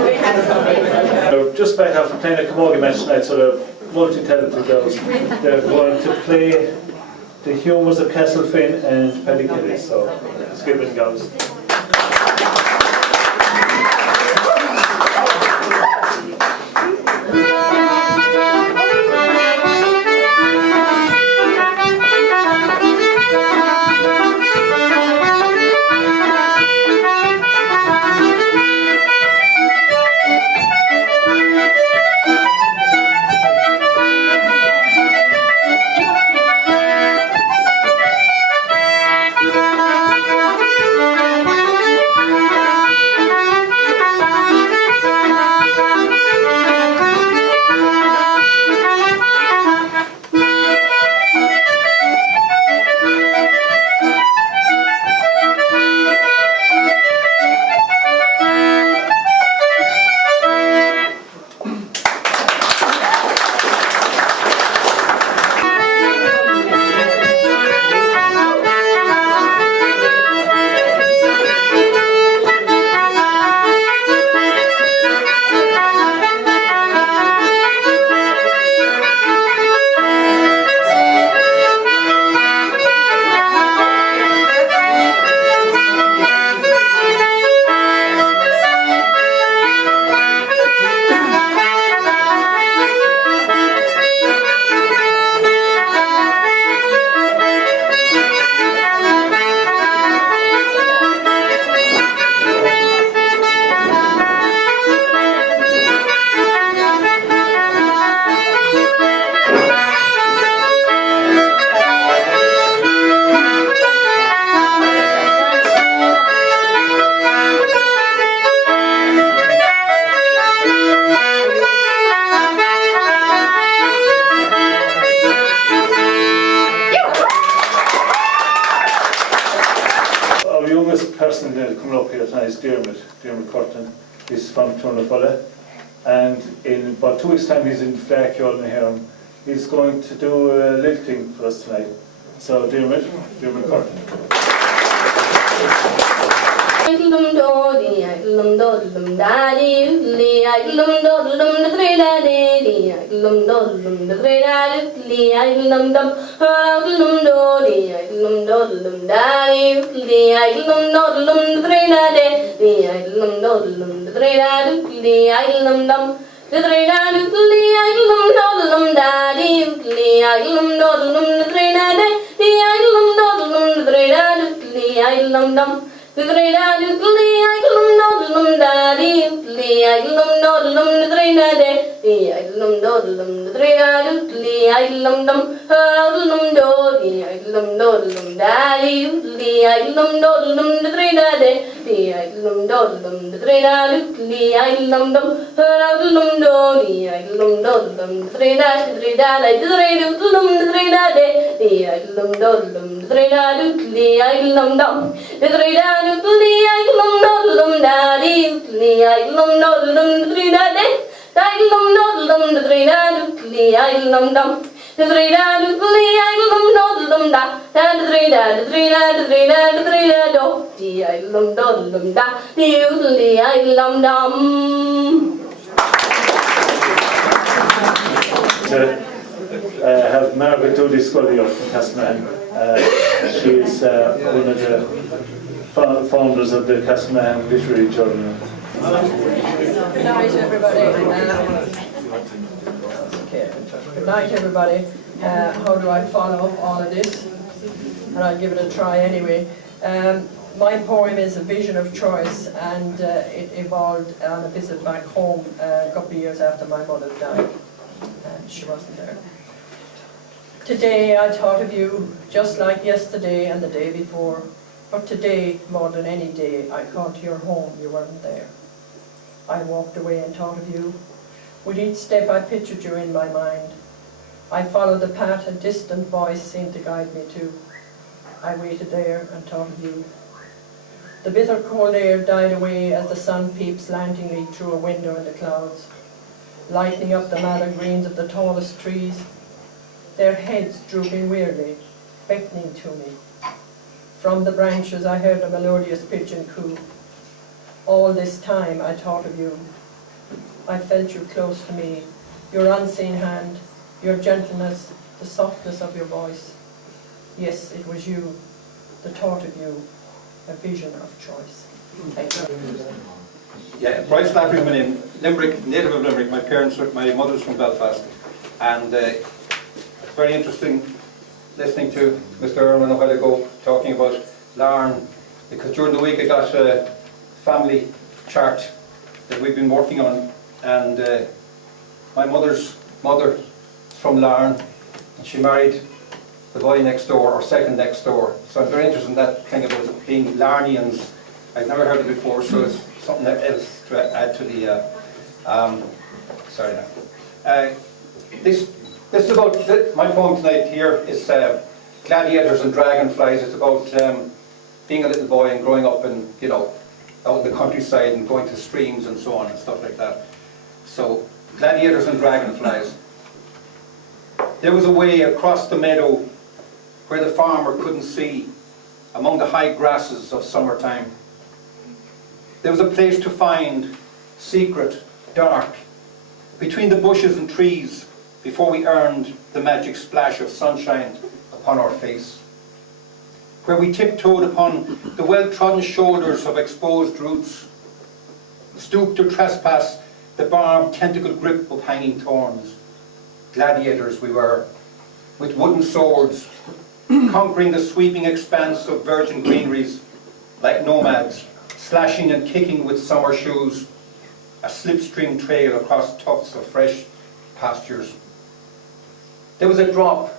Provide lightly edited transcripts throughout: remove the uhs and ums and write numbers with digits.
They're just back after playing a camogie match tonight, so they're multi-talented girls. They're going to play the Humours of Castlefin and Paddy, so let's give it girls. Person coming up here tonight is Dermot Curtin. He's from Turnafulla, and in about 2 weeks' time he's in Flackyard here. He's going to do a lilting for us tonight. So Dermot Curtin. Have Margaret Dooley Scully up from Castleman. She's one of the founders of the Castleman Literary Journal. Good night, everybody. Good night, everybody. How do I follow all of this? And I'll give it a try anyway. My poem is A Vision of Choice, and it evolved on a visit back home a couple of years after my mother died, and she wasn't there. Today I thought of you just like yesterday and the day before, but today, more than any day, I called to your home, you weren't there. I walked away and thought of you. With each step I pictured you in my mind. I followed the path a distant voice seemed to guide me to. I waited there and thought of you. The bitter cold air died away as the sun peeped slantingly through a window in the clouds, lighting up the madder greens of the tallest trees, their heads drooping wearily, beckoning to me. From the branches I heard a melodious pigeon coo. All this time I thought of you, I felt you close to me, your unseen hand, your gentleness, the softness of your voice. Yes, it was you, the thought of you, a vision of choice. Thank you. Yeah, Bryce Lafferty is my name. Limerick, native of Limerick. My mother's from Belfast, and it's very interesting listening to Mr. Erwin a while ago talking about Larne, because during the week I got a family chart that we've been working on, and my mother's mother is from Larne, and she married the boy next door, or second next door. So I'm very interested in that thing about being Larnians. I've never heard it before, so it's something else to add to the. Sorry. This is about my poem tonight. Here is gladiators and dragonflies. It's about being a little boy and growing up and out in the countryside and going to streams and so on and stuff like that. So gladiators and dragonflies. There was a way across the meadow where the farmer couldn't see, among the high grasses of summertime. There was a place to find, secret, dark, between the bushes and trees, before we earned the magic splash of sunshine upon our face. Where we tiptoed upon the well-trodden shoulders of exposed roots, stooped to trespass the barbed tentacled grip of hanging thorns. Gladiators we were, with wooden swords, conquering the sweeping expanse of virgin greeneries like nomads, slashing and kicking with summer shoes, a slipstream trail across tufts of fresh pastures. There was a drop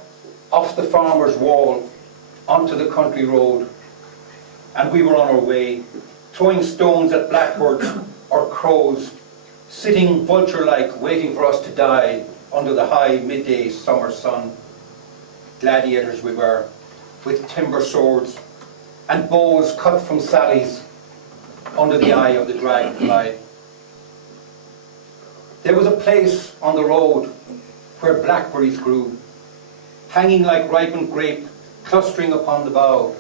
off the farmer's wall onto the country road, and we were on our way, throwing stones at blackbirds or crows, sitting vulture-like, waiting for us to die under the high midday summer sun. Gladiators we were, with timber swords and bows cut from sallies under the eye of the dragonfly. There was a place on the road where blackberries grew, hanging like ripened grape, clustering upon the bough,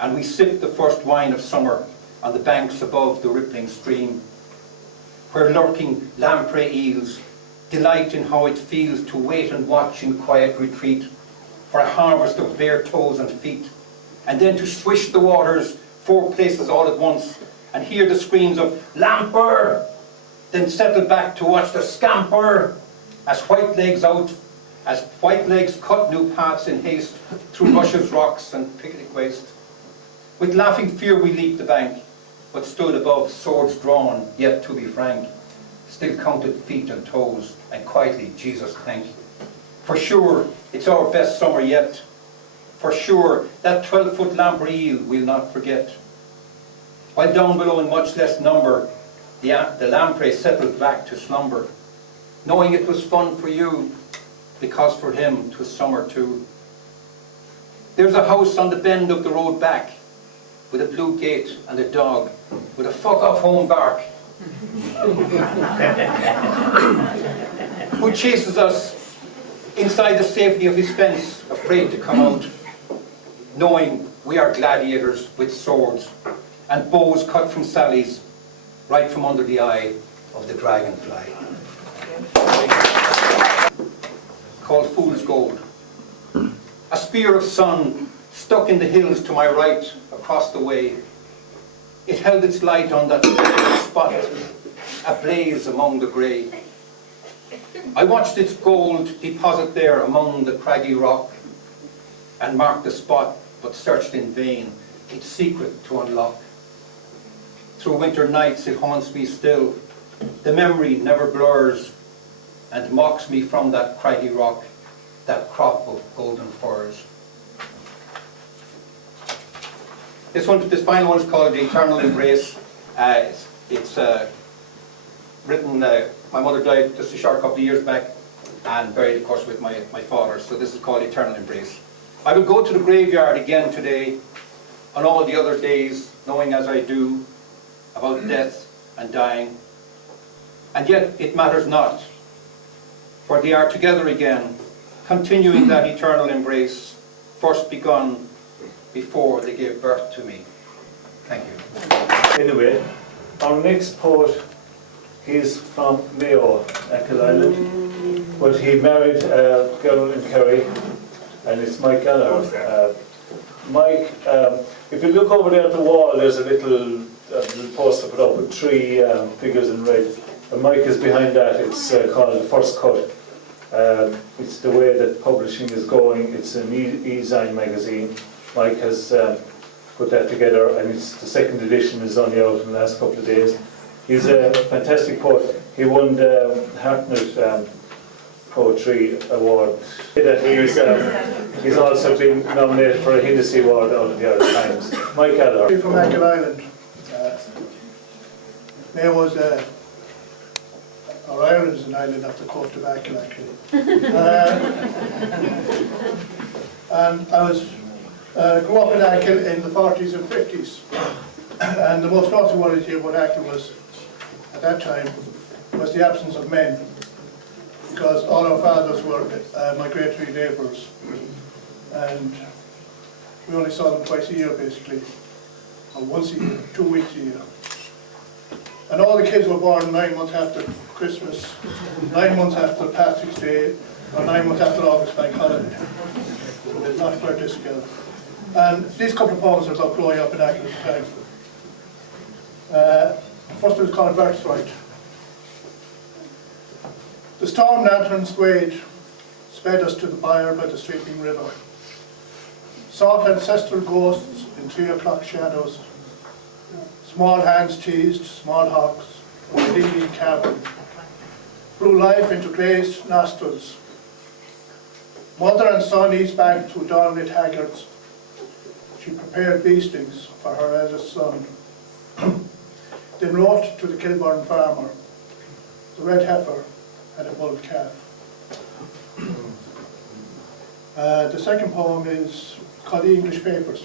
and we sipped the first wine of summer on the banks above the rippling stream, where lurking lamprey eels delight in how it feels to wait and watch in quiet retreat for a harvest of bare toes and feet, and then to swish the waters 4 places all at once and hear the screams of "Lamper!" then settle back to watch the scamper as white legs cut new paths in haste through rushes, rocks and picnic waste. With laughing fear we leaped the bank, but stood above, swords drawn, yet to be frank, still counted feet and toes, and quietly Jesus thank. For sure, it's our best summer yet. For sure, that 12-foot lamprey eel we'll not forget. While down below in much less number, the lamprey settled back to slumber, knowing it was fun for you, because for him 'twas summer too. There's a house on the bend of the road back, with a blue gate and a dog, with a fuck-off home bark, who chases us inside the safety of his fence, afraid to come out, knowing we are gladiators with swords and bows cut from sallies, right from under the eye of the dragonfly. Called Fool's Gold. A spear of sun stuck in the hills to my right across the way. It held its light on that spot, ablaze among the grey. I watched its gold deposit there among the craggy rock, and marked the spot, but searched in vain, its secret to unlock. Through winter nights it haunts me still, the memory never blurs, and mocks me from that craggy rock, that crop of golden furs. This final one is called The Eternal Embrace. It's written, my mother died just a short couple of years back, and buried, of course, with my father, so this is called Eternal Embrace. I will go to the graveyard again today, on all the other days, knowing as I do about death and dying. And yet it matters not, for they are together again, continuing that eternal embrace, first begun before they gave birth to me. Thank you. Anyway, our next poet He's from Mayo, Achill Island, but he married a girl in Kerry, and it's Mike Gallagher. Mike, if you look over there at the wall, there's a little poster put up with 3 figures in red. And Mike is behind that. It's called The First Cut. It's the way that publishing is going. It's an e-zine magazine. Mike has put that together, and it's the 2nd edition is only out in the last couple of days. He's a fantastic poet. He won the Hartnett Poetry Award. He's also been nominated for a Hennessy Award out of the Irish Times. Mike Gallagher. From Achill Island. Mayo was, or Ireland is an island off the coast of Achill, actually. And I was grew up in Achill in the 40s and 50s. And the most noteworthy thing about Achill was, at that time, was the absence of men. Because all our fathers were migratory labourers. And we only saw them twice a year, basically. Or once a year, 2 weeks a year. And all the kids were born 9 months after Christmas, 9 months after Patrick's Day, or 9 months after August bank holiday. So they'd not put this together. And these couple of poems are about growing up in Achill at the time. First one is called Birthright. The storm lanterns swayed, sped us to the byre by the sweeping river. Soft ancestral ghosts in 3 o'clock shadows. Small hands teased, small hawks from a dingy cavern. Blew life into glazed nostrils. Mother and son eased back through dawn-lit haggards. She prepared beastings for her eldest son. Then wrote to the Kilburn farmer. The red heifer had a bulled calf. The second poem is called The English Papers.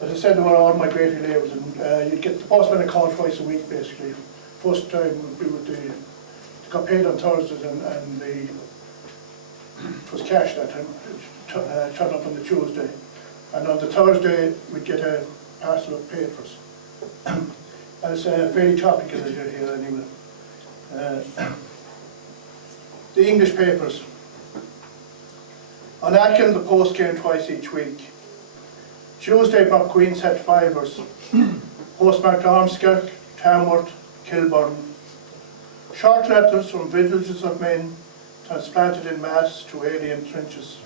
As I said, they were all migratory labourers, and you'd get the postman a call twice a week, basically. First time we would got paid on Thursdays, and it was cash that time. It turned up on the Tuesday, and on the Thursday we'd get a parcel of papers. And it's fairly topical as you're here anyway. The English Papers. On Achill, the post came twice each week. Tuesday brought Queen's Head fivers, postmarked Ormskirk, Tamworth, Kilburn. Short letters from villages of men transplanted in mass to alien trenches.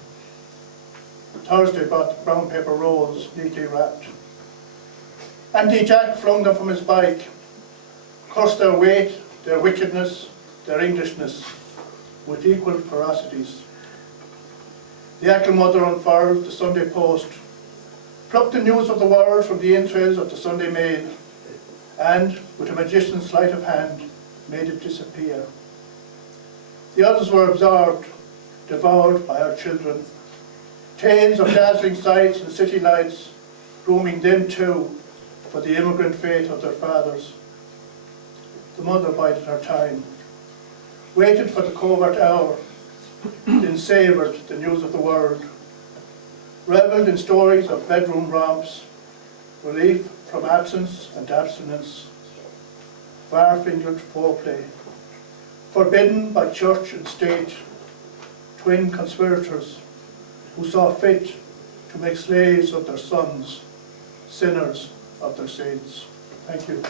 Thursday brought brown paper rolls neatly wrapped. Andy Jack flung them from his bike, cursed their weight, their wickedness, their Englishness, with equal ferocities. The Achill mother unfurled the Sunday Post, plucked the news of the world from the entrails of the Sunday Mail, and, with a magician's sleight of hand, made it disappear. The others were absorbed, devoured by our children. Tales of dazzling sights and city lights, grooming them too for the immigrant fate of their fathers. The mother bided her time, waited for the covert hour, then savoured the news of the world, revelled in stories of bedroom romps, relief from absence and abstinence, far-fingered foreplay, forbidden by church and state, twin conspirators who saw fit to make slaves of their sons, sinners of their saints. Thank you.